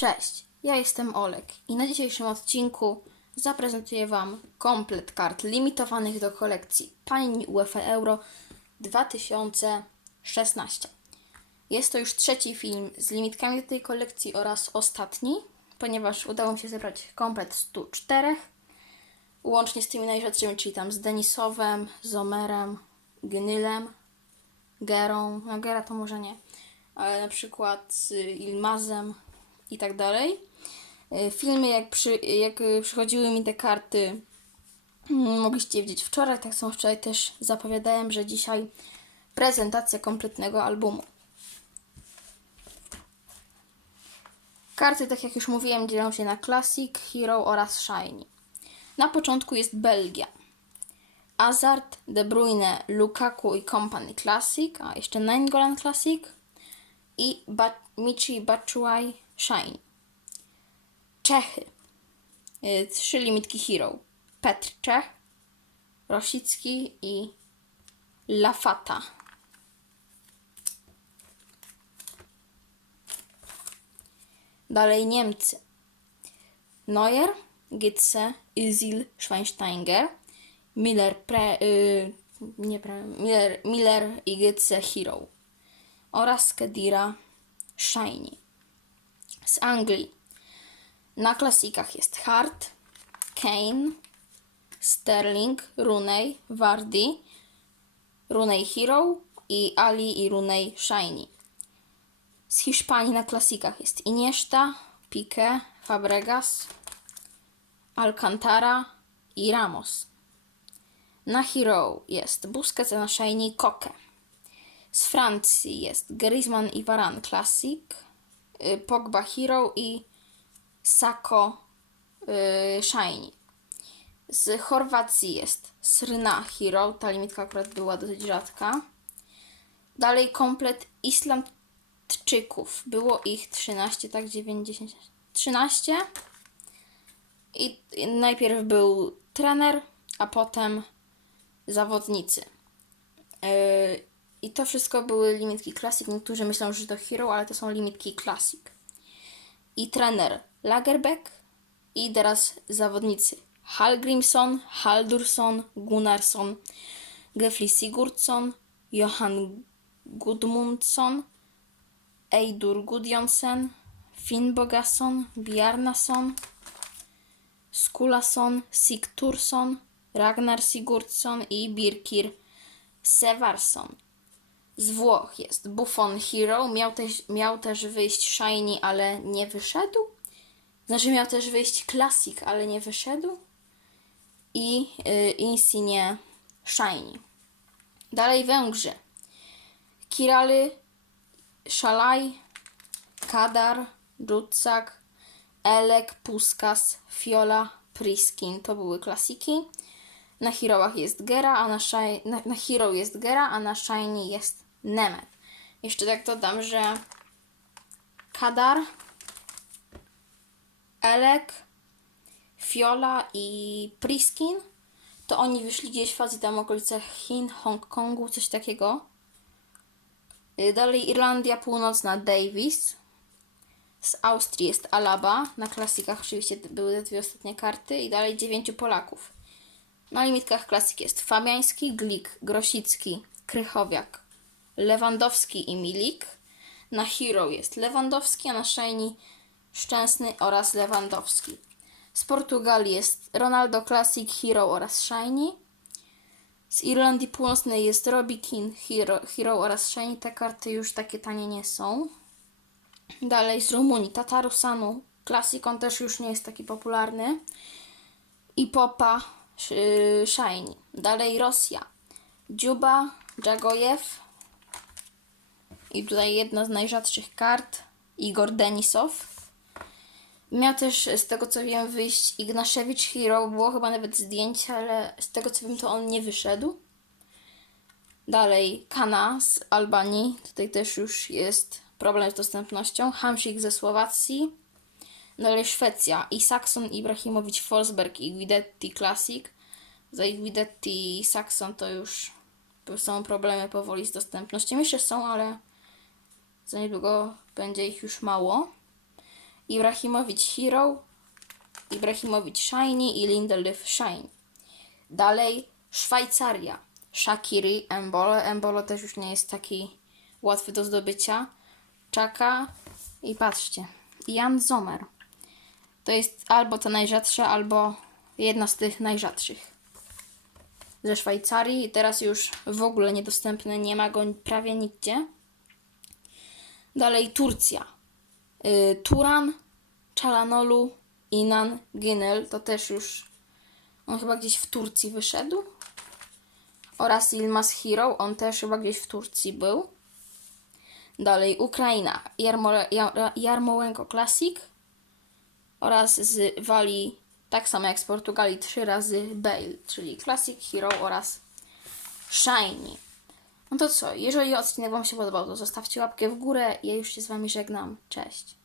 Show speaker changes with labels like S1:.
S1: Cześć, ja jestem Olek i na dzisiejszym odcinku zaprezentuję Wam komplet kart limitowanych do kolekcji Panini UEFA Euro 2016. Jest to już trzeci film z limitkami do tej kolekcji oraz ostatni, ponieważ udało mi się zebrać komplet 104, łącznie z tymi najrzadszymi, czyli tam z Denisowem, Zomerem, Gnylem, Gerą, no Gera to może nie, ale na przykład z Ilmazem i tak dalej. Y, Filmy, jak, przy, jak y, przychodziły mi te karty, mm, mogliście widzieć wczoraj, tak samo wczoraj też zapowiadałem, że dzisiaj prezentacja kompletnego albumu. Karty, tak jak już mówiłem, dzielą się na Classic, Hero oraz Shiny. Na początku jest Belgia. Hazard, De Bruyne, Lukaku i Company Classic, a jeszcze Nainggolan Classic i ba- Michi Batshuayi Shine. Czechy. Y, Trzy limitki Hero. Petr Czech, Rosicki i Lafata. Dalej Niemcy. Neuer, Gitze, Özil, Schweinsteiger, Miller, pre, y, nie pre, Miller, Miller i Gitze Hero oraz Kedira Shiny. Z Anglii. Na klasikach jest Hart, Kane, Sterling, Rooney, Vardy, Rooney Hero i Ali i Rooney Shiny. Z Hiszpanii na klasikach jest Iniesta, Pique, Fabregas, Alcantara i Ramos. Na Hero jest Busquets, na Shiny Koke. Z Francji jest Griezmann i Varane Classic, Pogba Hero i Sako y, Shiny. Z Chorwacji jest Srna Hero, ta limitka akurat była dosyć rzadka. Dalej komplet Islandczyków. Było ich 13, tak? 90, 13. I najpierw był trener, a potem zawodnicy. Yy, I to wszystko były limitki Classic. Niektórzy myślą, że to Hero, ale to są limitki Classic. I trener Lagerbeck i teraz zawodnicy Hallgrimsson, Haldursson, Gunnarsson, Gefli Sigurdsson, Johan Gudmundsson, Eidur Gudjonsen, Finn Bogason, Bjarnason, Skulason, Sigtursson, Ragnar Sigurdsson i Birkir Sevarsson. Z Włoch jest Buffon Hero. Miał też, miał też wyjść Shiny, ale nie wyszedł. Znaczy miał też wyjść Classic, ale nie wyszedł. I y, Insigne Shiny. Dalej Węgrzy. Kiraly, Szalaj, Kadar, Jutsak, Elek, Puskas, Fiola, Priskin. To były klasiki. Na Hero'ach jest Gera, a na, na, na Hero jest Gera, a na Shiny jest Nemet. Jeszcze tak dodam, że Kadar, Elek, Fiola i Priskin to oni wyszli gdzieś w Azji, tam okolicach Chin, Hongkongu, coś takiego. Y, Dalej Irlandia Północna Davis. Z Austrii jest Alaba. Na klasikach oczywiście były te dwie ostatnie karty. I dalej dziewięciu Polaków. Na limitkach klasyk jest Fabiański, Glik, Grosicki, Krychowiak, Lewandowski i Milik. Na Hero jest Lewandowski, a na Shiny Szczęsny oraz Lewandowski. Z Portugalii jest Ronaldo Classic, Hero oraz Shiny. Z Irlandii Północnej jest Robikin, Hero, Hero oraz Shiny. Te karty już takie tanie nie są. Dalej z Rumunii Tatarusanu Classic, on też już nie jest taki popularny. I Popa y, Shiny. Dalej Rosja. Dziuba, Dżagojew. I tutaj jedna z najrzadszych kart. Igor Denisow. Miał też, z tego co wiem, wyjść Ignaszewicz Hero. Było chyba nawet zdjęcie, ale z tego co wiem, to on nie wyszedł. Dalej Kana z Albanii. Tutaj też już jest problem z dostępnością. Hamsik ze Słowacji. Dalej Szwecja. Isakson, Ibrahimowicz, Forsberg i Guidetti Classic. Za Guidetti i Saxon to już są problemy powoli z dostępnością. Jeszcze są, ale za niedługo będzie ich już mało. Ibrahimowicz Hero, Ibrahimowicz Shiny i Lindelöf Shine. Dalej Szwajcaria. Shakiri, Embolo. Embolo też już nie jest taki łatwy do zdobycia. Czaka i patrzcie. Jan Zomer. To jest albo ta najrzadsza, albo jedna z tych najrzadszych. Ze Szwajcarii. Teraz już w ogóle niedostępny, nie ma go prawie nigdzie. Dalej Turcja. Y, Turan, Czalanolu, Inan, Gynel. To też już on chyba gdzieś w Turcji wyszedł. Oraz Ilmas Hero, on też chyba gdzieś w Turcji był. Dalej Ukraina, Jarmole, Jar, Jarmołenko Classic oraz z Walii, tak samo jak z Portugalii, trzy razy Bale, czyli Classic, Hero oraz Shiny. No to co, jeżeli odcinek Wam się podobał, to zostawcie łapkę w górę. Ja już się z Wami żegnam. Cześć.